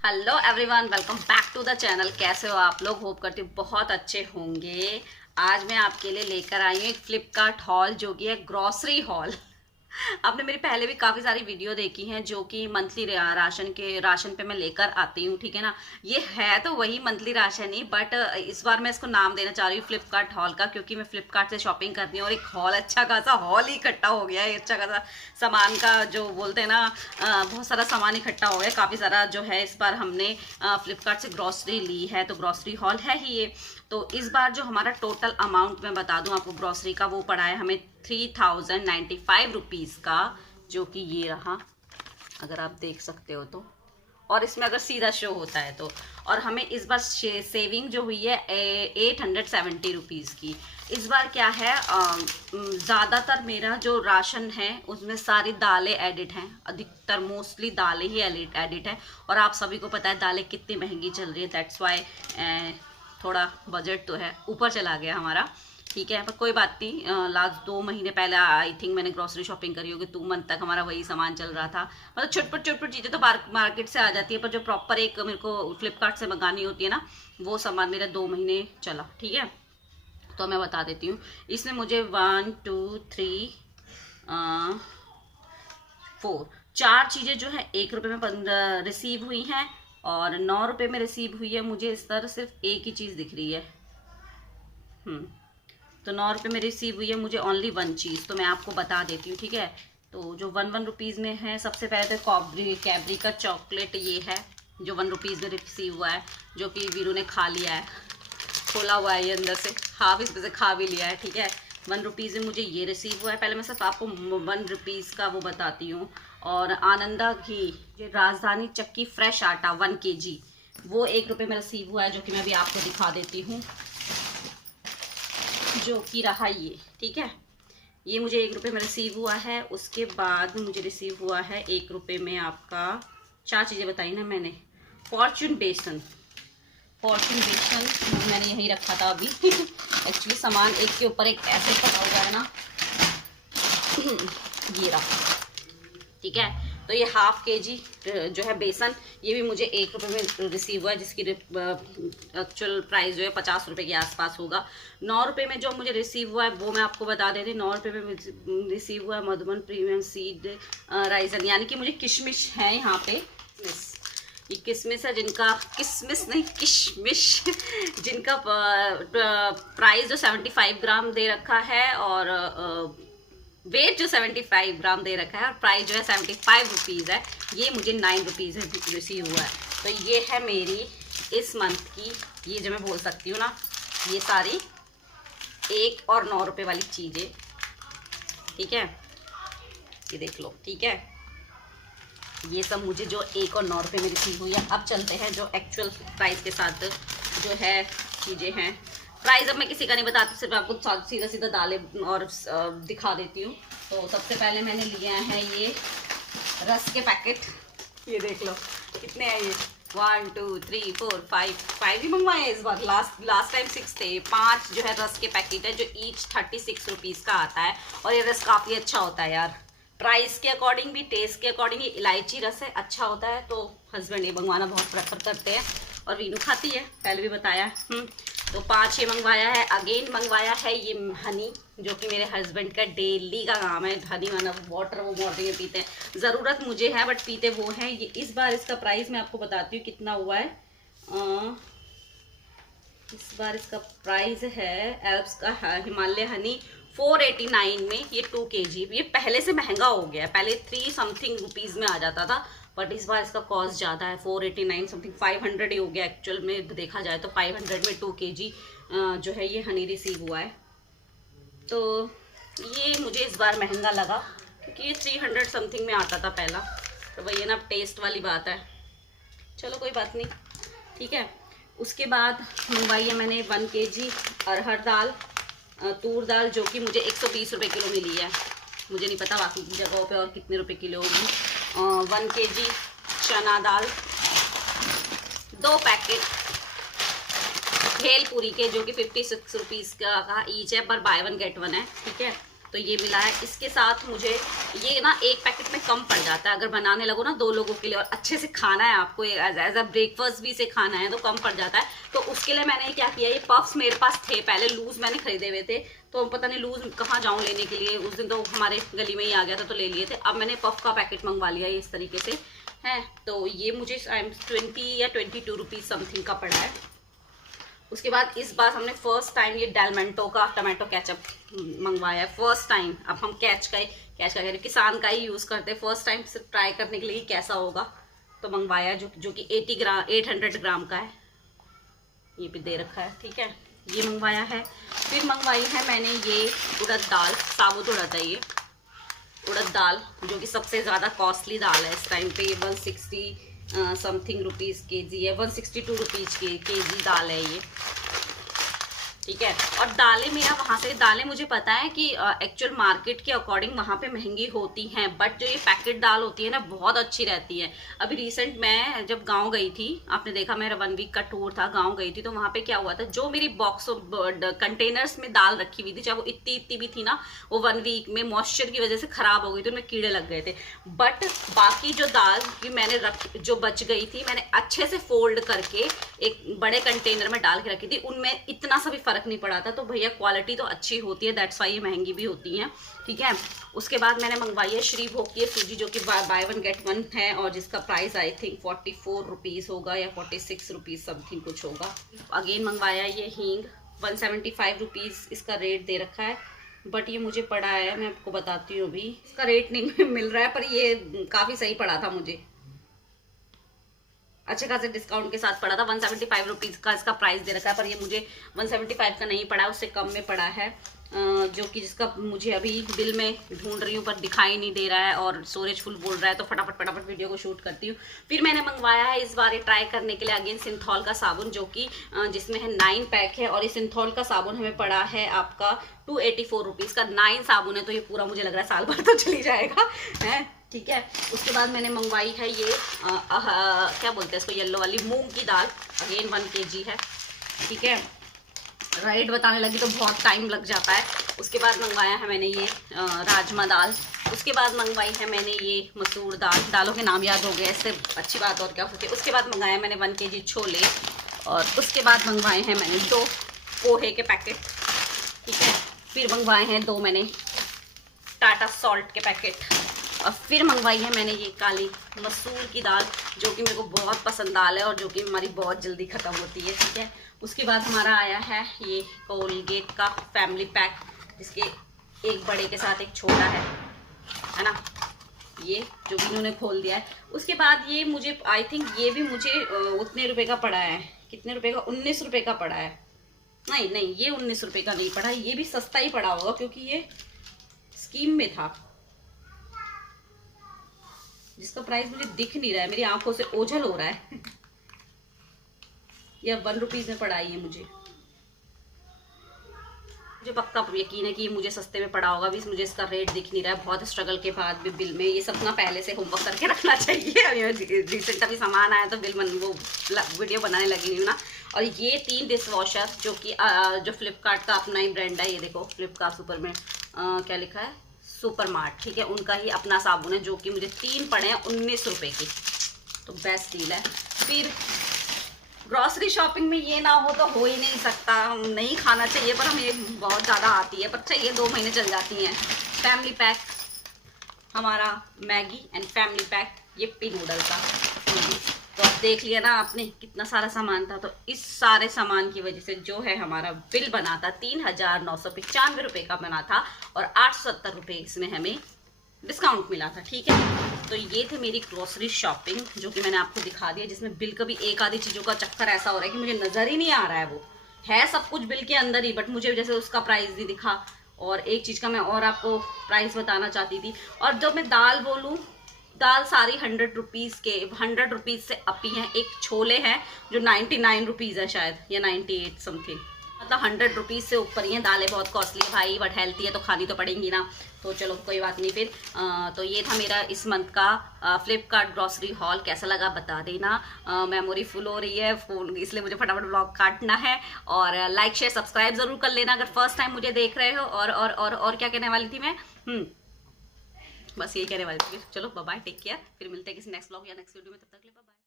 Hello everyone, welcome back to the channel. कैसे हो आप लोग? होप करती हूँ बहुत अच्छे होंगे। आज मैं आपके लिए लेकर आई हूँ एक फ्लिपकार्ट हॉल, जो कि है ग्रॉसरी हॉल। आपने मेरी पहले भी काफ़ी सारी वीडियो देखी हैं जो कि मंथली राशन पे मैं लेकर आती हूँ, ठीक है ना। ये है तो वही मंथली राशन ही, बट इस बार मैं इसको नाम देना चाह रही हूँ फ्लिपकार्ट हॉल का, क्योंकि मैं फ्लिपकार्ट से शॉपिंग करती हूँ और एक हॉल, अच्छा खासा हॉल ही इकट्ठा हो गया है। अच्छा खासा सामान का जो बोलते हैं ना, बहुत सारा सामान इकट्ठा हो गया, काफ़ी सारा जो है। इस बार हमने फ्लिपकार्ट से ग्रॉसरी ली है, तो ग्रॉसरी हॉल है ही ये। तो इस बार जो हमारा टोटल अमाउंट मैं बता दूं आपको ग्रॉसरी का, वो पड़ा है हमें 3095 रुपीज़ का, जो कि ये रहा, अगर आप देख सकते हो तो। और इसमें अगर सीधा शो होता है तो। और हमें इस बार सेविंग जो हुई है 870 रुपीज़ की। इस बार क्या है, ज़्यादातर मेरा जो राशन है उसमें सारी दालें एडिट हैं, अधिकतर मोस्टली दालें ही एडिट है। और आप सभी को पता है दालें कितनी महंगी चल रही है, दैट्स वाई थोड़ा बजट तो है ऊपर चला गया हमारा, ठीक है। पर कोई बात नहीं, लास्ट 2 महीने पहले आई थिंक मैंने ग्रॉसरी शॉपिंग करी होगी, 2 मंथ तक हमारा वही सामान चल रहा था। मतलब छोट चीज़ें तो मार्केट से आ जाती है, पर जो प्रॉपर एक मेरे को फ्लिपकार्ट से मंगानी होती है ना, वो सामान मेरा 2 महीने चला, ठीक है। तो मैं बता देती हूँ। इसमें मुझे 1 2 3 4 4 चीज़ें जो है 1 रुपये में 15 रिसीव हुई हैं, और 9 रुपये में रिसीव हुई है। मुझे इस तरह सिर्फ एक ही चीज़ दिख रही है। तो 9 रुपये में रिसीव हुई है मुझे ओनली 1 चीज़, तो मैं आपको बता देती हूँ, ठीक है। तो जो 1 रुपीज़ में है, सबसे पहले तो कैबरी का चॉकलेट ये है, जो 1 रुपीज़ में रिसीव हुआ है, जो कि वीरू ने खा लिया है, खोला हुआ है ये अंदर से, हाफ इसमें से खा भी लिया है, ठीक है। 1 रुपीज़ में मुझे ये रिसीव हुआ है। पहले मैं सिर्फ आपको 1 रुपीज़ का वो बताती हूँ। और आनंदा घी, ये राजधानी चक्की फ्रेश आटा 1 kg, वो 1 रुपये में रिसीव हुआ है, जो कि मैं भी आपको दिखा देती हूँ, जो कि रहा ये, ठीक है। ये मुझे 1 रुपये में रिसीव हुआ है। उसके बाद मुझे रिसीव हुआ है 1 रुपये में आपका 4 चीज़ें बताई ना मैंने। फॉर्चून बेसन मैंने यहीं रखा था अभी। एक्चुअली सामान एक के ऊपर एक ऐसे पड़ा हुआ है ना। ये रहा, ठीक है। तो ये हाफ kg जो है बेसन, ये भी मुझे 1 रुपये में रिसीव हुआ है, जिसकी एक्चुअल प्राइस जो है 50 रुपये के आसपास होगा। 9 रुपये में जो मुझे रिसीव हुआ है वो मैं आपको बता देती हूँ। 9 रुपये में रिसीव हुआ है मधुबन प्रीमियम सीड राइजन, यानी कि मुझे किशमिश है यहाँ पे। ये किशमिश है, जिनका किशमिश नहीं किशमिश जिनका प्राइस जो 75 ग्राम दे रखा है, और वेट जो 75 ग्राम दे रखा है, और प्राइस जो है 75 रुपीज़ है। ये मुझे 9 रुपीज़ रिसीव हुआ है। तो ये है मेरी इस मंथ की, ये जो मैं बोल सकती हूँ ना, ये सारी 1 और 9 रुपये वाली चीज़ें, ठीक है। ये देख लो, ठीक है। ये सब मुझे जो 1 और 9 रुपये में रिसीव हुई है। अब चलते हैं जो एक्चुअल प्राइस के साथ जो है चीज़ें हैं। प्राइस अब मैं किसी का नहीं बताती, सिर्फ आपको सीधा दालें और दिखा देती हूँ। तो सबसे पहले मैंने लिया है ये रस के पैकेट, ये देख लो कितने हैं ये। 1 2 3 4 5 ही मंगवाए हैं इस बार। लास्ट टाइम 6 थे। 5 जो है रस के पैकेट है, जो ईच 36 रुपीज़ का आता है। और ये रस काफ़ी अच्छा होता है यार, प्राइस के अकॉर्डिंग भी, टेस्ट के अकॉर्डिंग। ये इलायची रस है, अच्छा होता है। तो हस्बैंड ये मंगवाना बहुत प्रेफर करते हैं, और वीनू खाती है, पहले भी बताया। तो 5 ये मंगवाया है। अगेन मंगवाया है ये हनी, जो कि मेरे हस्बैंड का डेली का काम है। हनी मतलब वाटर वो मॉर्निंग में पीते हैं, ज़रूरत मुझे है बट पीते वो हैं। ये इस बार इसका प्राइस मैं आपको बताती हूँ कितना हुआ है। इस बार इसका प्राइस है एल्प्स का हिमालय हनी 489 में, ये 2 kg। ये पहले से महंगा हो गया है, पहले 3 समथिंग रुपीज़ में आ जाता था, बट इस बार इसका कॉस्ट ज़्यादा है। 489 समथिंग 500 ही हो गया एक्चुअल में देखा जाए तो। 500 में 2 kg जो है ये हनी रिसीव हुआ है। तो ये मुझे इस बार महंगा लगा, क्योंकि ये 300 समथिंग में आता था पहला। तो वही है ना, टेस्ट वाली बात है। चलो कोई बात नहीं, ठीक है। उसके बाद मंगवाई है मैंने 1 kg अरहर दाल, तूर दाल, जो कि मुझे 120 रुपये किलो मिली है। मुझे नहीं पता बाकी की जगहों पे और कितने रुपए किलो होगी। 1 kg चना दाल, 2 पैकेट भेलपुरी के, जो कि 56 रुपीज़ का ईच है, पर बाय 1 गेट 1 है, ठीक है। तो ये मिला है। इसके साथ मुझे ये ना एक पैकेट में कम पड़ जाता है, अगर बनाने लगो ना 2 लोगों के लिए और अच्छे से खाना है आपको, एज अ ब्रेकफास्ट भी से खाना है तो कम पड़ जाता है। तो उसके लिए मैंने क्या किया, ये पफ्स मेरे पास थे पहले, लूज़ मैंने खरीदे हुए थे, तो पता नहीं लूज़ कहाँ जाऊँ लेने के लिए, उस दिन तो हमारे गली में ही आ गया था तो ले लिए थे। अब मैंने पफ का पैकेट मंगवा लिया इस तरीके से है। तो ये मुझे 20 या 22 रुपीज़ समथिंग का पड़ा है। उसके बाद इस बार हमने फर्स्ट टाइम ये डेलमेंटो का टमाटो केचप मंगवाया है, फर्स्ट टाइम। अब हम कैच का किसान का ही यूज़ करते हैं, फर्स्ट टाइम से ट्राई करने के लिए कैसा होगा तो मंगवाया, जो कि 800 ग्राम का है, ये भी दे रखा है, ठीक है, ये मंगवाया है। फिर मंगवाई है मैंने ये उड़द दाल, साबुत उड़द है ये उड़द दाल, जो कि सबसे ज़्यादा कॉस्टली दाल है इस टाइम पे। 160 समथिंग रुपीज़ केजी है, 162 रुपीज़ की केजी दाल है ये, ठीक है। और दालें मेरा वहाँ से, दालें मुझे पता है कि एक्चुअल मार्केट के अकॉर्डिंग वहाँ पे महंगी होती हैं, बट जो ये पैकेट दाल होती है ना बहुत अच्छी रहती है। अभी रिसेंट मैं जब गांव गई थी, आपने देखा मेरा 1 वीक का टूर था, गांव गई थी, तो वहाँ पे क्या हुआ था, जो मेरी बॉक्स कंटेनर्स में दाल रखी हुई थी, चाहे वो इतनी भी थी ना, वो 1 वीक में मॉइस्चर की वजह से ख़राब हो गई थी, उनमें कीड़े लग गए थे। बट बाकी जो दाल की मैंने जो बच गई थी, मैंने अच्छे से फोल्ड करके एक बड़े कंटेनर में डाल के रखी थी, उनमें इतना सा भी फर्क नहीं पड़ा था। तो भैया क्वालिटी तो अच्छी होती है, दैट्स वाई ये महंगी भी होती हैं, ठीक है। उसके बाद मैंने मंगवाई है श्री भोग की सूजी, जो कि बाय 1 गेट 1 है, और जिसका प्राइस आई थिंक 44 रुपीज़ होगा या 46 रुपीज़ समथिंग कुछ होगा। अगेन मंगवाया ये हींग, 175 रुपीज़ इसका रेट दे रखा है, बट ये मुझे पड़ा है, मैं आपको बताती हूँ, अभी इसका रेट नहीं मिल रहा है, पर ये काफ़ी सही पड़ा था मुझे, अच्छे खासे डिस्काउंट के साथ पड़ा था। 175 रुपीज़ का इसका प्राइस दे रखा है, पर ये मुझे 175 का नहीं पड़ा, उससे कम में पड़ा है, जो कि जिसका मुझे अभी बिल में ढूंढ रही हूँ पर दिखाई नहीं दे रहा है और स्टोरेज फुल बोल रहा है, तो फटाफट वीडियो को शूट करती हूँ। फिर मैंने मंगवाया है इस बार ये ट्राई करने के लिए अगेन सिंथॉल का साबुन, जो कि जिसमें है 9 पैक है, और ये सिंथॉल का साबुन हमें पड़ा है आपका 284 रुपीज़ का। 9 साबुन है, तो ये पूरा मुझे लग रहा है साल भर तो चली जाएगा है, ठीक है। उसके बाद मैंने मंगवाई है ये क्या बोलते हैं इसको, येलो वाली मूंग की दाल, अगेन 1 kg है, ठीक है। राइट बताने लगी तो बहुत टाइम लग जाता है। उसके बाद मंगवाया है मैंने ये राजमा दाल। उसके बाद मंगवाई है मैंने ये मसूर दाल, दालों के नाम याद हो गए, इससे अच्छी बात और क्या होती है। उसके बाद मंगाया मैंने 1 kg छोले, और उसके बाद मंगवाए हैं मैंने 2 पोहे के पैकेट, ठीक है। फिर मंगवाए हैं 2 मैंने टाटा सॉल्ट के पैकेट, और फिर मंगवाई है मैंने ये काली मसूर की दाल, जो कि मेरे को बहुत पसंद दाल है और जो कि हमारी बहुत जल्दी ख़त्म होती है, ठीक है। उसके बाद हमारा आया है ये कोलगेट का फैमिली पैक, जिसके एक बड़े के साथ एक छोटा है ना, ये जो भी इन्होंने खोल दिया है। उसके बाद ये मुझे आई थिंक ये भी मुझे उतने रुपए का पड़ा है, कितने रुपए का, 19 रुपए का पड़ा है। नहीं ये 19 रुपए का नहीं पड़ा, ये भी सस्ता ही पड़ा होगा क्योंकि ये स्कीम में था, जिसका प्राइस मुझे दिख नहीं रहा है, मेरी आंखों से ओझल हो रहा है। यह 1 रुपीज़ में पड़ा है ये मुझे पक्का यकीन है कि ये मुझे सस्ते में पड़ा होगा। भी मुझे इसका रेट दिख नहीं रहा है, बहुत स्ट्रगल के बाद भी बिल में ये सब ना पहले से होमवर्क करके रखना चाहिए। अभी रिसेंट अभी सामान आया तो वो वीडियो बनाने लगी हूँ ना। और ये 3 डिश वॉशर, जो कि जो फ्लिपकार्ट का अपना ही ब्रांड है, ये देखो फ्लिपकार्ट सुपर में क्या लिखा है, सुपर मार्ट, ठीक है, उनका ही अपना साबुन है, जो कि मुझे 3 पड़े हैं 19 रुपए की, तो बेस्ट डील है। फिर ग्रॉसरी शॉपिंग में ये ना हो तो हो ही नहीं सकता, नहीं खाना चाहिए पर हमें बहुत ज़्यादा आती है, पर चाहिए 2 महीने चल जाती हैं। फैमिली पैक हमारा मैगी एंड फैमिली पैक, ये पी नूडल का, तो अब देख लिया ना आपने कितना सारा सामान था। तो इस सारे सामान की वजह से जो है हमारा बिल बना था 3,995 रुपये का बना था, और 870 रुपये इसमें हमें डिस्काउंट मिला था, ठीक है। तो ये थे मेरी ग्रोसरी शॉपिंग, जो कि मैंने आपको दिखा दिया, जिसमें बिल का भी एक आधी चीज़ों का चक्कर ऐसा हो रहा है कि मुझे नज़र ही नहीं आ रहा है, वो है सब कुछ बिल के अंदर ही, बट मुझे जैसे उसका प्राइस नहीं दिखा। और एक चीज़ का मैं और आपको प्राइस बताना चाहती थी, और जब मैं दाल बोलूँ, दाल सारी 100 रुपीज़ के, 100 रुपीज़ से अप ही हैं। एक छोले हैं जो 99 रुपीज़ है शायद, या 98 समथिंग, मतलब 100 रुपीज़ से ऊपर ही है। दालें बहुत कॉस्टली है भाई, बट हेल्थी है तो खानी तो पड़ेंगी ना। तो चलो कोई बात नहीं फिर। तो ये था मेरा इस मंथ का फ्लिपकार्ट ग्रॉसरी हॉल। कैसा लगा बता देना। मेमोरी फुल हो रही है फोन, इसलिए मुझे फटाफट ब्लॉग काटना है। और लाइक शेयर सब्सक्राइब जरूर कर लेना अगर फर्स्ट टाइम मुझे देख रहे हो। और क्या कहने वाली थी मैं, बस यही कहने वाली थी। चलो बाय बाय, टेक केयर, फिर मिलते हैं किसी नेक्स्ट ब्लॉग या नेक्स्ट वीडियो में। तब तक के लिए बाय बाय।